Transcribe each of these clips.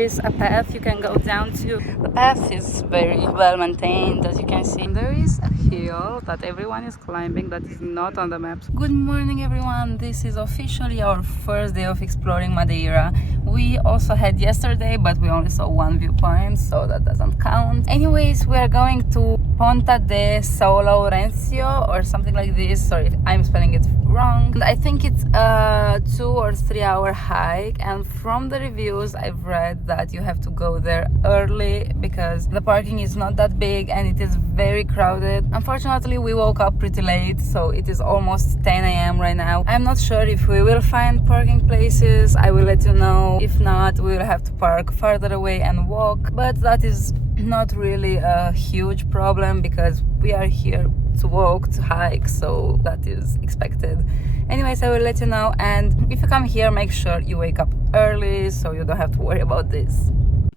is a path you can go down to. The path is very well maintained, as you can see. There is a hill that everyone is climbing that is not on the maps. Good morning everyone, this is officially our first day of exploring Madeira. We also had yesterday, but we only saw one viewpoint, so that doesn't count. Anyways, we are going to Ponta de São Lourenço or something like this. Sorry if I'm spelling it wrong. And I think it's a 2 or 3 hour hike, and from the reviews I've read that you have to go there early because the parking is not that big and it is very crowded. Unfortunately, we woke up pretty late, so it is almost 10 a.m. right now. I'm not sure if we will find parking places. I will let you know. If not, we will have to park farther away and walk, but that is not really a huge problem because we are here to walk, to hike, so that is expected. Anyways, I will let you know, and if you come here, make sure you wake up early so you don't have to worry about this.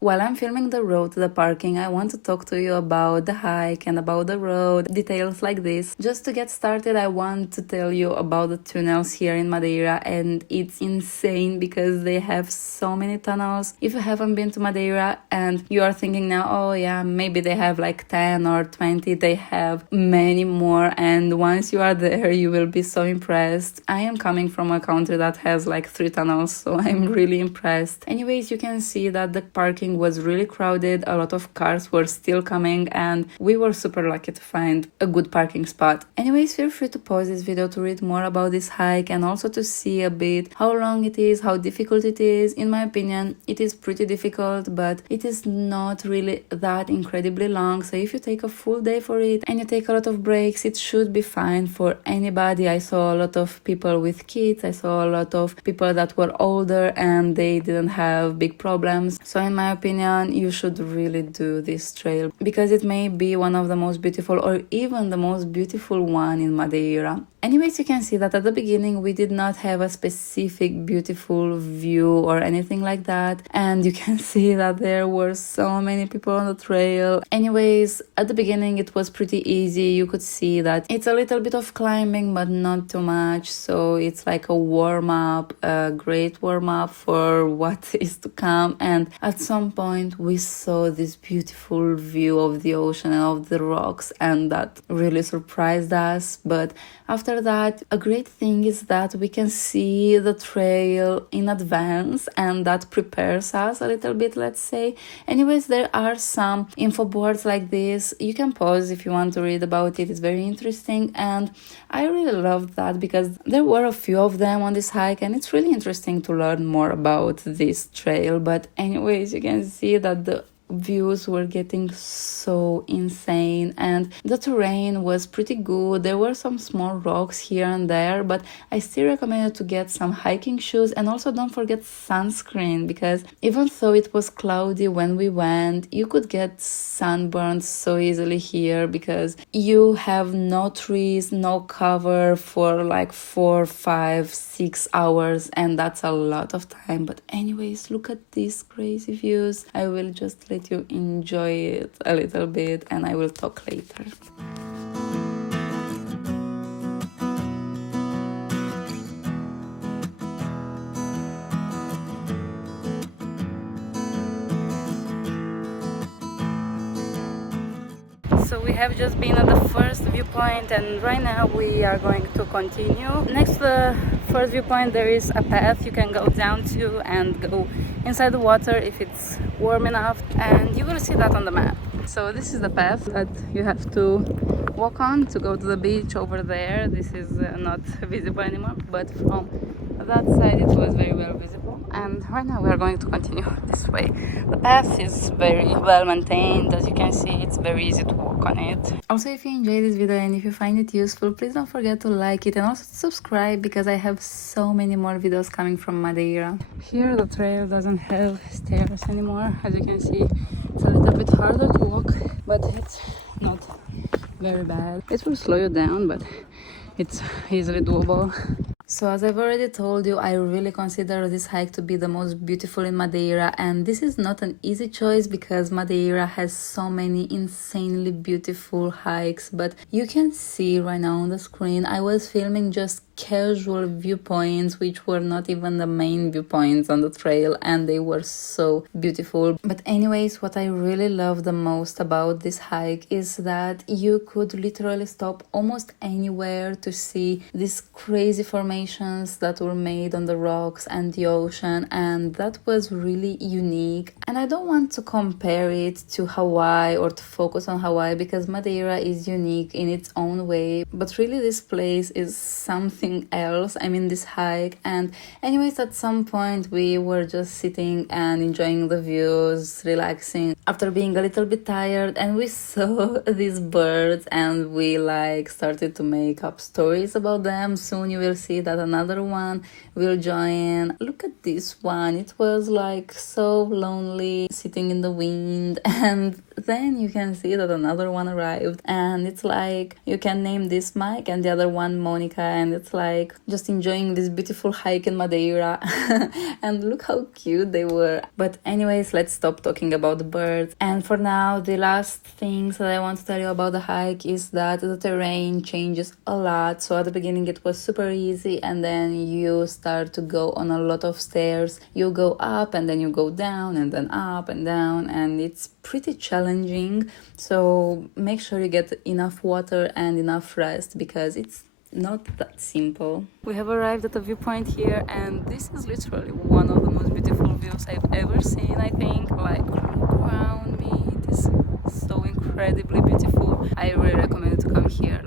While I'm filming the road to the parking, I want to talk to you about the hike and about the road, details like this. Just to get started, I want to tell you about the tunnels here in Madeira, and it's insane because they have so many tunnels. If you haven't been to Madeira and you are thinking now, oh yeah, maybe they have like 10 or 20, they have many more, and once you are there, you will be so impressed. I am coming from a country that has like 3 tunnels, so I'm really impressed. Anyways, you can see that the parking was really crowded, a lot of cars were still coming, and we were super lucky to find a good parking spot. Anyways, feel free to pause this video to read more about this hike and also to see a bit how long it is, how difficult it is. In my opinion, it is pretty difficult, but it is not really that incredibly long, so if you take a full day for it and you take a lot of breaks, it should be fine for anybody. I saw a lot of people with kids, I saw a lot of people that were older and they didn't have big problems, so in my opinion, you should really do this trail because it may be one of the most beautiful or even the most beautiful one in Madeira. Anyways, you can see that at the beginning we did not have a specific beautiful view or anything like that, and you can see that there were so many people on the trail. Anyways, at the beginning it was pretty easy. You could see that it's a little bit of climbing but not too much, so it's like a warm-up, a great warm-up for what is to come. And at some point we saw this beautiful view of the ocean and of the rocks, and that really surprised us. But after that, a great thing is that we can see the trail in advance, and that prepares us a little bit, let's say. Anyways, there are some info boards like this. You can pause if you want to read about it. It's very interesting, and I really loved that because there were a few of them on this hike, and it's really interesting to learn more about this trail. But anyways, you can see that the views were getting so insane and the terrain was pretty good. There were some small rocks here and there, but I still recommend you to get some hiking shoes, and also don't forget sunscreen because even though it was cloudy when we went, you could get sunburned so easily here because you have no trees, no cover for like 4, 5, 6 hours, and that's a lot of time. But anyways, look at these crazy views. I will just let you enjoy it a little bit and I will talk later. So we have just been at the first viewpoint, and right now we are going to continue. Next to the first viewpoint there is a path you can go down to and go inside the water if it's warm enough, and you will see that on the map. So this is the path that you have to walk on to go to the beach over there. This is not visible anymore, but from that side it was very well visible, and right now we are going to continue this way. The path is very well maintained, as you can see. It's very easy to walk on it. Also, if you enjoyed this video and if you find it useful, please don't forget to like it and also to subscribe because I have so many more videos coming from Madeira. Here the trail doesn't have stairs anymore. As you can see, it's a little bit harder to walk, but it's not very bad. It will slow you down, but it's easily doable. So as I've already told you, I really consider this hike to be the most beautiful in Madeira, and this is not an easy choice because Madeira has so many insanely beautiful hikes, but you can see right now on the screen I was filming just casual viewpoints which were not even the main viewpoints on the trail, and they were so beautiful. But anyways, what I really love the most about this hike is that you could literally stop almost anywhere to see these crazy formations that were made on the rocks and the ocean, and that was really unique. And I don't want to compare it to Hawaii or to focus on Hawaii because Madeira is unique in its own way, but really this place is something else. I mean, this hike. And anyways, at some point we were just sitting and enjoying the views, relaxing after being a little bit tired, and we saw these birds and we started to make up stories about them. Soon you will see that another one will join. Look at this one. It was so lonely sitting in the wind, and then you can see that another one arrived, and it's you can name this Mike and the other one Monica, and it's just enjoying this beautiful hike in Madeira. And look how cute they were. But anyways, let's stop talking about the birds, and for now the last things that I want to tell you about the hike is that the terrain changes a lot. So at the beginning it was super easy, and then you start to go on a lot of stairs. You go up and then you go down and then up and down, and it's pretty challenging. So make sure you get enough water and enough rest because it's not that simple. We have arrived at the viewpoint here, and this is literally one of the most beautiful views I've ever seen. I think look around me, it is so incredibly beautiful. I really recommend you to come here.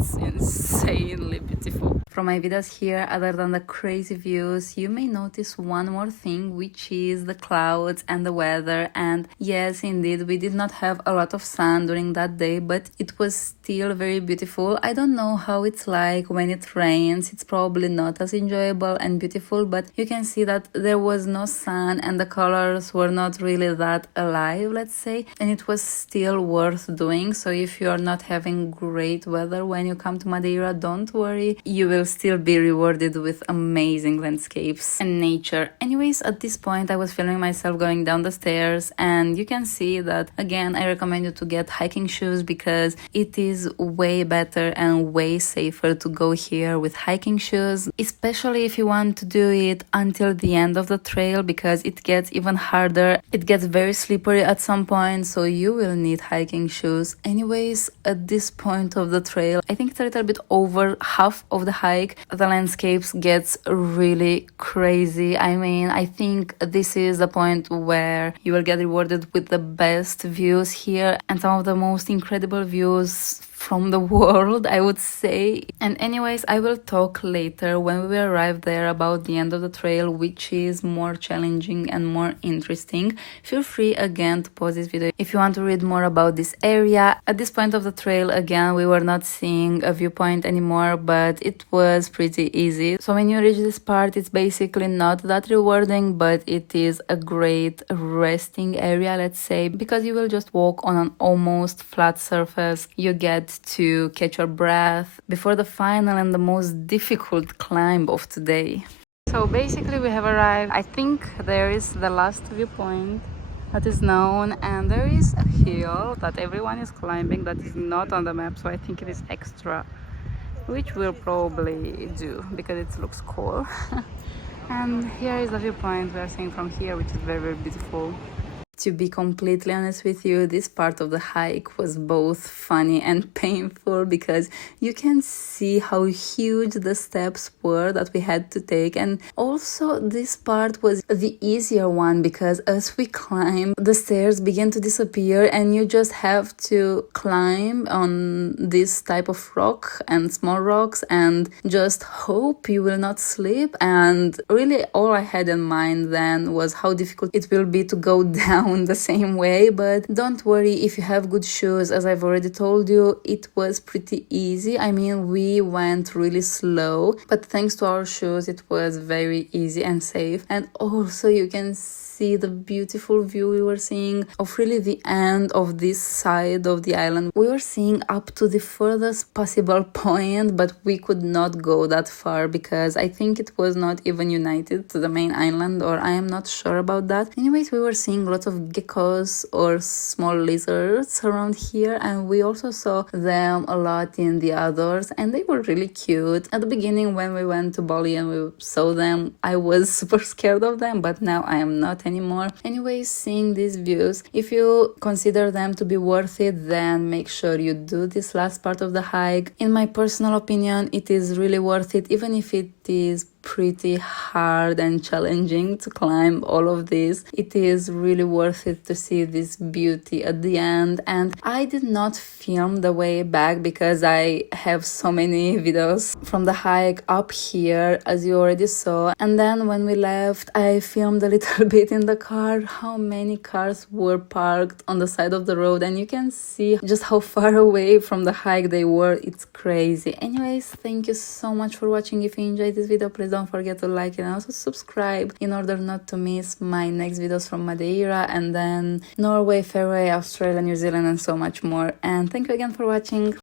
It's insanely beautiful. From my videos here, other than the crazy views, you may notice one more thing, which is the clouds and the weather. And yes, indeed, we did not have a lot of sun during that day, but it was still very beautiful. I don't know how it's like when it rains. It's probably not as enjoyable and beautiful, but you can see that there was no sun and the colors were not really that alive, let's say, and it was still worth doing. So if you are not having great weather when you come to Madeira, don't worry, you will still be rewarded with amazing landscapes and nature. Anyways, at this point I was filming myself going down the stairs, and you can see that again I recommend you to get hiking shoes because it is way better and way safer to go here with hiking shoes, especially if you want to do it until the end of the trail because it gets even harder. It gets very slippery at some point, so you will need hiking shoes. Anyways, at this point of the trail, I think it's a little bit over half of the hike, the landscapes gets really crazy. I mean, I think this is the point where you will get rewarded with the best views here and some of the most incredible views from the world, I would say. And anyways, I will talk later when we arrive there about the end of the trail, which is more challenging and more interesting. Feel free again to pause this video if you want to read more about this area. At this point of the trail, again, we were not seeing a viewpoint anymore, but it was pretty easy. So when you reach this part, it's basically not that rewarding, but it is a great resting area, let's say, because you will just walk on an almost flat surface. You get to catch your breath before the final and the most difficult climb of today. So basically we have arrived. I think there is the last viewpoint that is known, and there is a hill that everyone is climbing that is not on the map, so I think it is extra, which we'll probably do because it looks cool. And here is the viewpoint we are seeing from here, which is very, very beautiful. To be completely honest with you, this part of the hike was both funny and painful because you can see how huge the steps were that we had to take, and also this part was the easier one because as we climb, the stairs begin to disappear and you just have to climb on this type of rock and small rocks and just hope you will not slip. And really all I had in mind then was how difficult it will be to go down down the same way, but don't worry if you have good shoes. As I've already told you, it was pretty easy. I mean, we went really slow, but thanks to our shoes it was very easy and safe. And also you can see the beautiful view we were seeing of really the end of this side of the island. We were seeing up to the furthest possible point, but we could not go that far because I think it was not even united to the main island, or I am not sure about that. Anyways, we were seeing lots of geckos or small lizards around here, and we also saw them a lot in the others, and they were really cute. At the beginning when we went to Bali and we saw them, I was super scared of them, but now I am not anymore. Anyways, seeing these views, if you consider them to be worth it, then make sure you do this last part of the hike. In my personal opinion, it is really worth it, even if it is pretty hard and challenging to climb all of this. It is really worth it to see this beauty at the end. And I did not film the way back because I have so many videos from the hike up here, as you already saw. And then when we left, I filmed a little bit in the car how many cars were parked on the side of the road, and you can see just how far away from the hike they were. It's crazy. Anyways, thank you so much for watching. If you enjoyed this video, please don't forget to like it and also subscribe in order not to miss my next videos from Madeira and then Norway, Faroe, Australia, New Zealand, and so much more. And thank you again for watching.